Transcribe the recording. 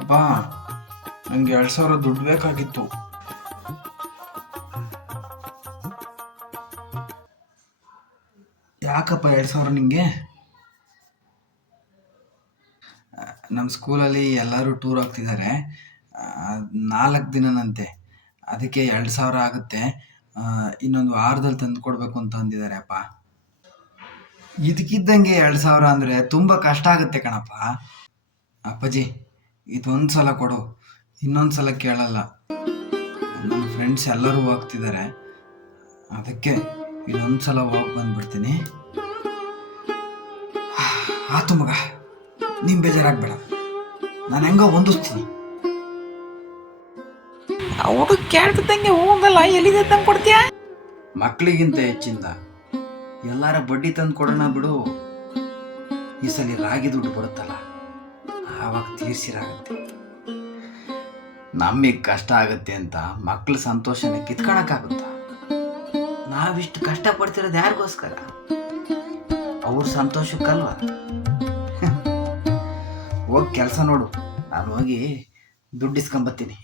ಅಪ್ಪ, ನಂಗೆ 2,000 ದುಡ್ಡು ಬೇಕಾಗಿತ್ತು. ಯಾಕಪ್ಪ 2,000 ನಿಂಗೆ? ನಮ್ಮ ಸ್ಕೂಲಲ್ಲಿ ಎಲ್ಲರೂ ಟೂರ್ ಹೋಗ್ತಿದ್ದಾರೆ. 4 ದಿನನಂತೆ. ಅದಕ್ಕೆ 2,000 ಆಗುತ್ತೆ. ಇನ್ನೊಂದು ವಾರದಲ್ಲಿ ತಂದು ಕೊಡಬೇಕು ಅಂತ ಅಂದಿದ್ದಾರೆ ಅಪ್ಪ. ಇದಕ್ಕಿದ್ದಂಗೆ 2,000 ಅಂದರೆ ತುಂಬ ಕಷ್ಟ ಆಗುತ್ತೆ ಕಣಪ್ಪ. ಅಪ್ಪಾಜಿ, ಇದೊಂದು ಸಲ ಕೊಡು, ಇನ್ನೊಂದು ಸಲ ಕೇಳಲ್ಲ. ನನ್ನ ಫ್ರೆಂಡ್ಸ್ ಎಲ್ಲರೂ ಹೋಗ್ತಿದ್ದಾರೆ, ಅದಕ್ಕೆ ಇದೊಂದು ಸಲ ಹೋಗಿ ಬಂದ್ಬಿಡ್ತೀನಿ. ಆತು ಮಗ, ನೀನು ಬೇಜಾರಾಗಬೇಡ, ನಾನು ಹೆಂಗೋ ಹೊಂದಿಸ್ತೀನಿ. ಅವರು ಕೇಳ್ತಿದ್ದಂಗೆ ಹೋಗಲ್ಲ, ಎಲ್ಲಿದೆ ತಂದು ಕೊಡ್ತೀಯ? ಮಕ್ಕಳಿಗಿಂತ ಹೆಚ್ಚಿಂದ ಎಲ್ಲಾರ ಬಡ್ಡಿ ತಂದು ಕೊಡೋಣ ಬಿಡು. ಈ ಸಲ ರಾಗಿ ದುಡ್ಡು ಬರುತ್ತಲ್ಲ, ಆವಾಗ ತೀರ್ಸಿರಾಗುತ್ತೆ. ನಮಗೆ ಕಷ್ಟ ಆಗುತ್ತೆ ಅಂತ ಮಕ್ಕಳ ಸಂತೋಷನ ಕಿತ್ಕೊಳಕ್ಕಾಗುತ್ತಾ? ನಾವಿಷ್ಟು ಕಷ್ಟಪಡ್ತಿರೋದು ಯಾರಿಗೋಸ್ಕರ? ಅವ್ರ ಸಂತೋಷಕ್ಕಲ್ವ? ಹೋಗಿ ಕೆಲಸ ನೋಡು, ನಾನು ಹೋಗಿ ದುಡ್ಡು ಇಸ್ಕೊಂಬತ್ತೀನಿ.